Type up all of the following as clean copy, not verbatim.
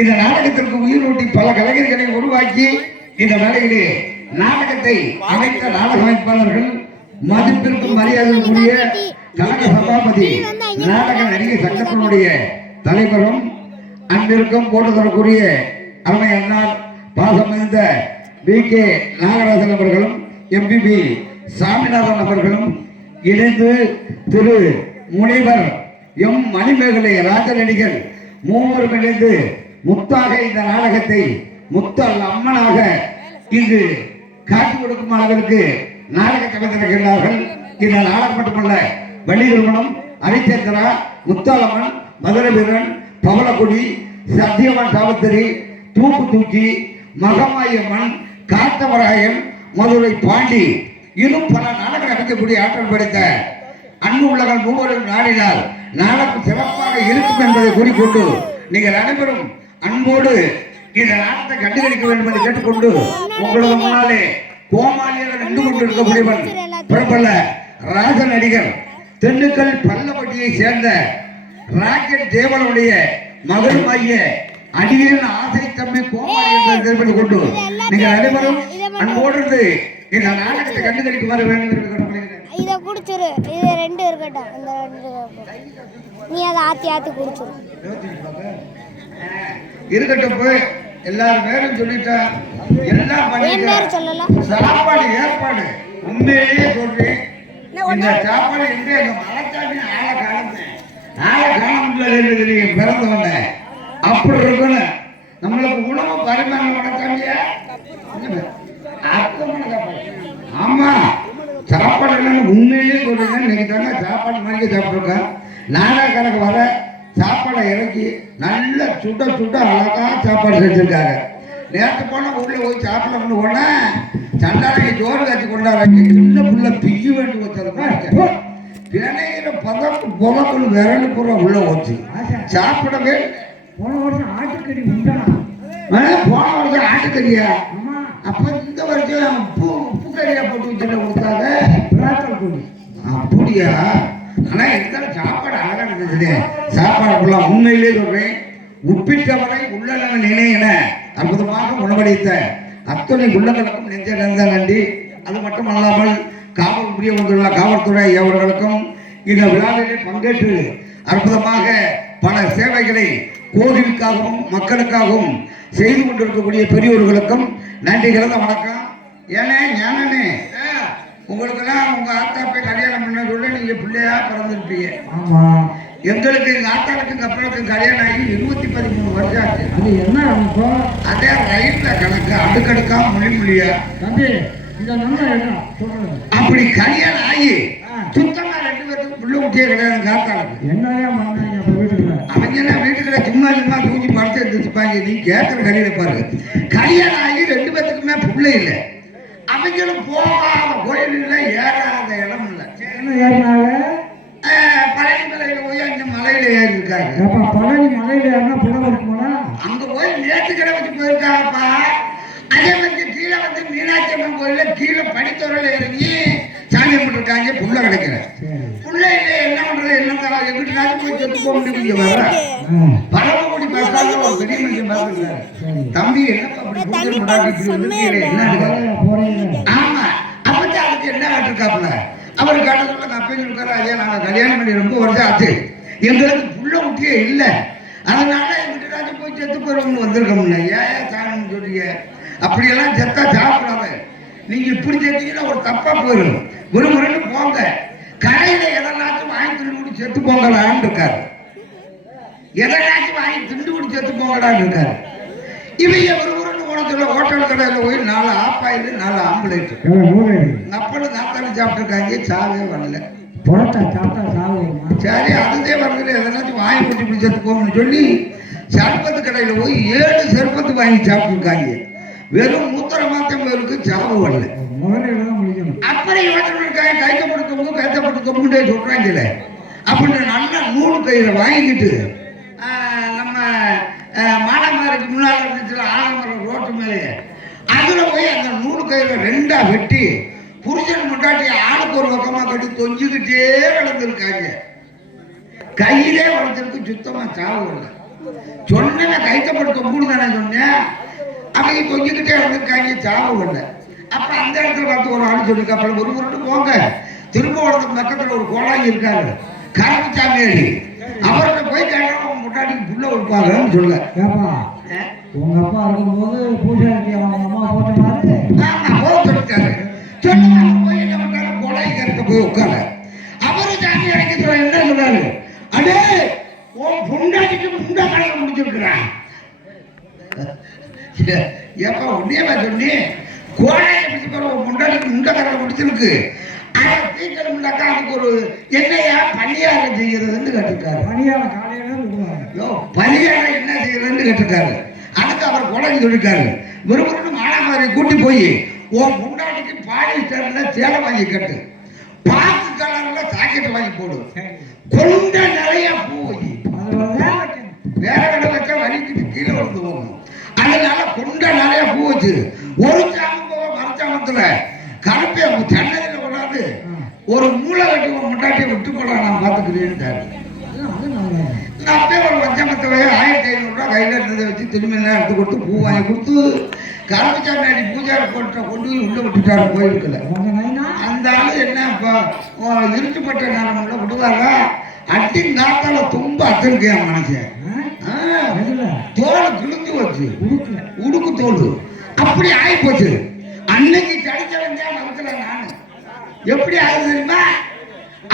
இந்த நாடகத்திற்கு உயிரூட்டி பல கலைஞர்களை உருவாக்கி இந்த வேலையிலே நாடகத்தை அமைத்த நாடக அமைப்பாளர்கள் மதிப்பிற்கும் மரியாதைக்குரிய கழக சபாபதி நாடக நடிகை சங்கத்தினுடைய தலைவரும் அன்பிற்கும் போட்டுதற்குரிய அருமை அண்ணார் பாசம் மிகுந்த BK நாகராஜன் அவர்களும் MBB சாமிநாதன் அவர்களும் இணைந்து திரு முனைவர் மணிமேகலை ராஜநடிகர் மூவரும் இணைந்து முத்தாக இந்த நாடகத்தை முத்தல் அம்மனாக இங்கு காட்சி கொடுக்கும் அளவிற்கு நாடகம் அமைத்திருக்கிறார்கள். இந்த நாடகம் மட்டுமல்ல, வள்ளிகருமணம், அரிச்சந்திரா, முத்தாலம்மன், மதுரை வீரன், பவளக்குடி, சத்தியவான் சாவித்திரி, தூக்கு தூக்கி, மகமாயம்மன், காத்தவராயன், மதுரை பாண்டி, இன்னும் பல நாடகம் அமைக்கக்கூடிய ஆற்றல் படைத்த அன்பு உள்ளவர்கள் மூவரும் நாடினால் நாடகம் சிறப்பாக இருக்கும் என்பதை கூறிக்கொண்டு நீங்கள் அனைவரும் அன்போடு இந்த நாடகத்தை கண்டுகளிக்க வேண்டும் என்று கேட்டுக்கொண்டு உங்களது முன்னாலே கோமாளியாக நின்று கொண்டிருக்கக்கூடியவன் பிரபல ராஜ நடிகர் திண்டுக்கல் பல்லப்பட்டியை சேர்ந்த ராக்கெட் தேவனுடைய மகளுமாகிய அடியின் ஆசை தம்பி கோமாளி என்பதை தெரிந்து கொண்டு நீங்கள் அனைவரும் அன்போடு இந்த நாடகத்தை கண்டுகளிக்குமாறு வேண்டும் என்று கேட்டுக்கொள்கிறேன். இதை குடிச்சிரு, இது ரெண்டு இருக்கட்டும், இந்த ரெண்டு நீ அதை ஆத்தி ஆத்தி குடிச்சிரு. இருக்கட்டும், போய் எல்லாரும் பேரும் சொல்லிட்டா எல்லாம் பண்ணிட்டு சொல்லலாம். சாப்பாடு ஏற்பாடு உண்மையிலேயே சொல்றேன். இந்த சாப்பாடு எங்க எங்க மலைச்சாமி ஆளை காண நீங்க பிறந்து வந்த அப்படி இருக்கணும். நம்மளுக்கு உணவு பரிமாணம் மலைச்சாமியா ஆமா சாப்பாடு உண்மையிலேயே சொல்றீங்க. இன்னைக்கு தாங்க சாப்பாடு மாதிரி சாப்பிட்ருக்கேன். நாடகக்காரங்க வர சாப்பாடை இறக்கி நல்ல சுட சுட அழகா சாப்பாடு செஞ்சிருக்காங்க. நேற்று போன உள்ள போய் சாப்பிடணும்னு போனா சண்டாளைக்கு ஜோறு காய்ச்சி கொண்டாடுறாங்க. சின்ன புள்ள பிய்ய வேண்டி வச்சதுமா பிணையில பதக்கு புலக்குள் விரண்டு பூரா உள்ள வச்சு சாப்பிடவே. போன வருஷம் ஆட்டுக்கறி போன வருஷம் ஆட்டுக்கறியா? அப்ப இந்த வருஷம் உப்பு கறியா போட்டு வச்சுட்டு கொடுத்தாங்க. அப்படியா? ஆனா இருந்தாலும் சாப்பாடு அழகா இருந்தது. சாப்பாடு உண்மையிலே சொல்றேன், உப்பிட்டவரை உள்ளவன் நினைன அற்புதமாக உணவளித்த அத்தனை உள்ளங்களுக்கும் நெஞ்ச நெஞ்ச நன்றி. அது மட்டும் அல்லாமல் காவல் புரிய வந்துள்ள காவல்துறை அவர்களுக்கும் இந்த விழாவிலே பங்கேற்று அற்புதமாக பல சேவைகளை கோவிலுக்காகவும் மக்களுக்காகவும் செய்து கொண்டிருக்கக்கூடிய பெரியோர்களுக்கும் நன்றி கலந்த வணக்கம். ஏனே ஞானனே, உங்களுக்கெல்லாம் உங்க ஆத்தா போய் கல்யாணம் பண்ண சொல்ல நீங்க பிள்ளையா பிறந்திருப்பீங்க. எங்களுக்கு எங்க ஆத்தாளுக்கு எங்க அப்பளுக்கு கல்யாணம் ஆகி 13 வருஷம் ஆச்சு. அது என்ன அதே ரைட்ல கணக்கு அடுக்கடுக்கா மொழிமொழியா தம்பி அப்படி கல்யாணம் ஆகி சுத்தமா 2 பேருக்கும் பிள்ளை குட்டியே கிடையாது. காத்தாளுக்கு என்னையா அவங்க வீட்டுக்குள்ள சும்மா சும்மா தூக்கி படுத்து எடுத்துப்பாங்க. நீ கேட்கிற கல்யாணம் பாரு. கல்யாணம் ஆகி 2 பேத்துக்குமே பிள்ளை இல்லை. அவங்களும் போகாத கோயில்ல ஏறாத இடம் இல்லை. பழனி மலையில போய் அந்த மலையில ஏறி இருக்காங்க. பழனி மலையில ஏறினா புடவை இருக்குமா? அங்க போய் நேற்று கடை வச்சு போயிருக்காங்கப்பா. அதே மாதிரி கீழே வந்து மீனாட்சி அம்மன் கோயில கீழே படித்துறையில இறங்கி சாமி கும்பிட்டுருக்காங்க. புள்ள கிடைக்கிற புள்ள இல்லை, என்ன பண்றது? என்ன எங்கிட்டாச்சும் போய் செத்து போக முடியும். வர பரமக்குடி பேசாத ஒரு பெரிய மனுஷன் பார்த்துருக்காரு. தம்பி ஆமா அப்பதான் அதுக்கு என்ன ஆட்டிருக்காப்புல அவர் கடத்துல அப்பயும் இருக்காரு. அதே நாங்க கல்யாணம் பண்ணி ரொம்ப வருஷம் ஆச்சு. எங்களுக்கு புள்ள குட்டியே இல்லை. அதனால எங்கிட்டாச்சும் போய் செத்து போறவங்க வந்திருக்கோம்ல. ஏன் சாமின்னு சொல்றீங்க? அப்படியெல்லாம் செத்தா சாப்பிடாம நீங்க இப்படி செத்தீங்கன்னா ஒரு தப்பா போயிடும். முறைன்னு போங்க. கடையில எதனாச்சும் வாங்கி திண்டு கூட செத்து போங்கடான்னு இருக்காரு. எதனாச்சும் வாங்கி திண்டு கூட செத்து போங்கடான்னு இருக்காரு. இவங்க ஒரு உணத்துல ஹோட்டல் கடையில போய் 4 ஆப்பாயில் 4 ஆம்புலேட் அப்பளும் நாத்தாலும் சாப்பிட்டுருக்காங்க. சாவே வரல. சாப்பிட்டா சாவே சரி அதுதே வரல. எதனாச்சும் வாங்கி போட்டு இப்படி செத்து போகணும்னு சொல்லி சர்பத்து கடையில போய் 7 சர்பத்து வாங்கி சாப்பிட்டுருக்காங்க. வெறும் மூத்திர மாத்தம் பேருக்கு சாவு வரல. அப்புறம் இவங்க கைக்கப்பட்டு பேசப்பட்டு தொங்குட்டே சொல்றாங்கல்ல அப்படின்னு நல்ல நூல் கயிறை வாங்கிக்கிட்டு நம்ம மாடமாருக்கு முன்னாள் இருந்துச்சுல ஆலமரம் ரோட்டு மேலே அதுல போய் அந்த நூல் கயிறை 2ஆ வெட்டி புருஷன் முன்னாடி ஆளுக்கு ஒரு பக்கமா கட்டி தொஞ்சுக்கிட்டே கிடந்திருக்காங்க. கையிலே வளர்த்துருக்கு சுத்தமா சாவு இல்லை. சொன்ன கைத்தப்படுத்த மூணு தானே சொன்னேன். அவங்க கொஞ்சிக்கிட்டே இருந்திருக்காங்க, சாவு இல்லை. அப்ப அந்த இடத்துல பார்த்து ஒரு ஆள் சொல்லியிருக்காப்ப, ஒரு முறை போங்க, திரும்ப உடம்பு பக்கத்துல ஒரு கோலாங்கி இருக்காரு கருப்புச்சாமியாடி, அவர்கிட்ட போய் கேட்டோம் முன்னாடிக்கு புள்ள கொடுப்பாங்கன்னு சொல்ல. ஏப்பா உங்க அப்பா இருக்கும்போது பூஜாரிக்கு அவங்க அம்மா போட்ட மாதிரி போக சொல்லிட்டாரு. சொன்ன போய் என்ன பண்றாரு, கோலாங்கி கருத்த போய் உட்கார. அவரு சாமி அடைக்க என்ன சொல்றாரு, அடே உன் பொண்டாட்டிக்கு முண்டா கணக்கு முடிச்சிருக்கிறான். ஏப்பா உன்னையவா சொன்னி, கோலாங்கி பிடிச்சி போற உன் பொண்டாட்டிக்கு முண்டா கணக்கு முடிச்சிருக்கு, அதை தீக்கணும்னாக்கா அதுக்கு ஒரு என்னையா பணியாரம் செய்யறதுன்னு கேட்டிருக்காரு. பணியாரம் காலையில பணியாரம் என்ன செய்யறதுன்னு கேட்டிருக்காரு. அதுக்கு அவர் கோலாங்கி சொல்லிருக்காரு, வெறும் மானாமாரி கூட்டி போய் உன் முன்னாடிக்கு பாலிஸ்டர்ல சேலை வாங்கி கட்டு, பாக்கு கலர்ல ஜாக்கெட் வாங்கி போடு, கொண்ட நிறைய பூ வேற கடை வச்சா வலிக்கிட்டு கீழே வந்து போகும். அதனால கொண்ட நிறைய பூ வச்சு ஒரு சாமம் போக மரச்சாமத்துல கருப்பைய சன்னதியில கொண்டாந்து ஒரு மூளை கட்டி ஒரு முட்டாட்டியை விட்டு போலாம், நான் பார்த்துக்கிறேன். நான் அப்படியே ஒரு பஞ்சாமத்தை 1500 ரூபா கையில இருந்ததை வச்சு திரும்ப எடுத்து கொடுத்து பூ வாங்கி கொடுத்து கருப்புச்சாமி பூஜாரி போட்ட கொண்டு உள்ள விட்டுட்டாரு கோயிலுக்குள்ள. அந்த ஆளு என்ன இப்போ இருட்டுப்பட்ட நேரம்ல விடுவாரா, அட்டி நாத்தால தும்ப அத்திருக்கேன் மனுஷன், தோல் கிழிஞ்சு வச்சு உடுக்கு தோல் அப்படி ஆகி போச்சு. அன்னைக்கு தடிச்ச வேண்டிய மனசுல நானு எப்படி ஆகுது தெரியுமா,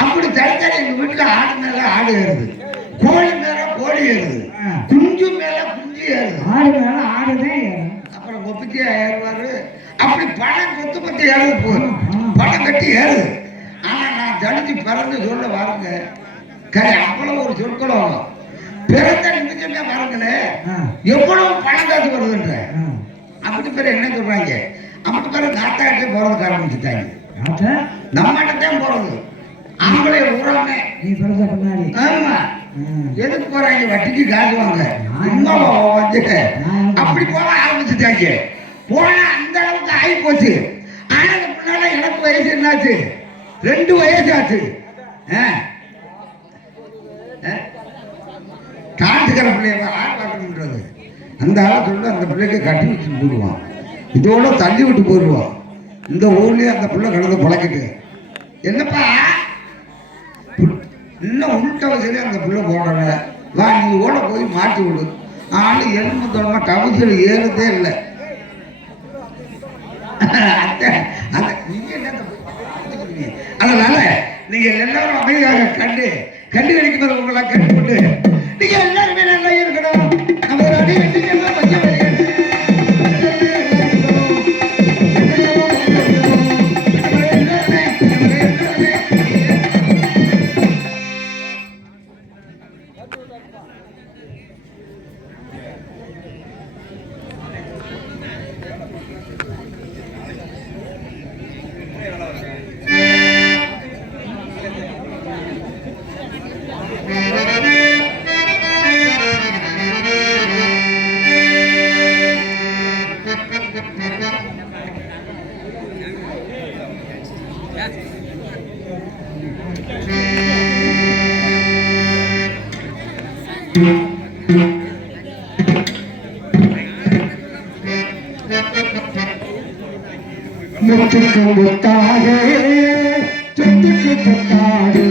அப்படி தடிச்சா எங்க வீட்டுல ஆடு மேல ஆடு ஏறுது, கோழி மேல கோழி ஏறுது, குஞ்சு மேல குஞ்சு ஏறுது, ஆடு மேல ஆடுதான் அப்புறம் கொப்பிக்கே ஏறுவாரு. அப்படி பணம் கொத்து பத்தி ஏறுது, போதும் பணம் கட்டி ஏறுது. ஆனா நான் தடிச்சு பிறந்து சொல்ல வாருங்க கரை அவ்வளவு ஒரு சொற்களும் பிறந்த நிமிஷமே பாருங்களே எவ்வளவு பணம் காசு வருதுன்ற. அப்படி பேர் என்ன சொல்றாங்க, அப்படி பேர் நாட்டாட்டே போறதுக்கு ஆரம்பிச்சுட்டாங்க. நம்மகிட்டதான் போறது ஆம்பளை ஊராமே. நீ பிறந்த பின்னாடி ஆமா எதுக்கு போறாங்க, வட்டிக்கு காசு வாங்க வந்து அப்படி போக ஆரம்பிச்சுட்டாங்க. போனா அந்த அளவுக்கு ஆகி போச்சு. ஆனது முன்னால எனக்கு வயசு என்னாச்சு, 2 வயசு ஆச்சு. காட்டுக்கிற பிள்ளைய ஆள் பார்க்கணுன்றது அந்த ஆளை சொல்லி அந்த பிள்ளைக்கு கட்டி வச்சு போடுவான், இதோட தள்ளி விட்டு போயிடுவான். இந்த ஊர்லயே அந்த பிள்ளை கடந்து பழக்கிட்டு என்னப்பா இன்னும் உள்ட்ட வசதி அந்த பிள்ளை போடல, வா நீ ஓட போய் மாட்டி விடு. ஆளு எலும்பு தோழமா டவுசர் ஏறதே இல்லை. அதனால நீங்க எல்லாரும் அமைதியாக கண்டு கண்டிப்பாக உங்களை கண்டுபிட்டு நீங்க எல்லாருமே நல்லா இருக்கணும். நம்ம அடி முத்துக்கு முத்தாக சொத்துக்கு தொத்தாடு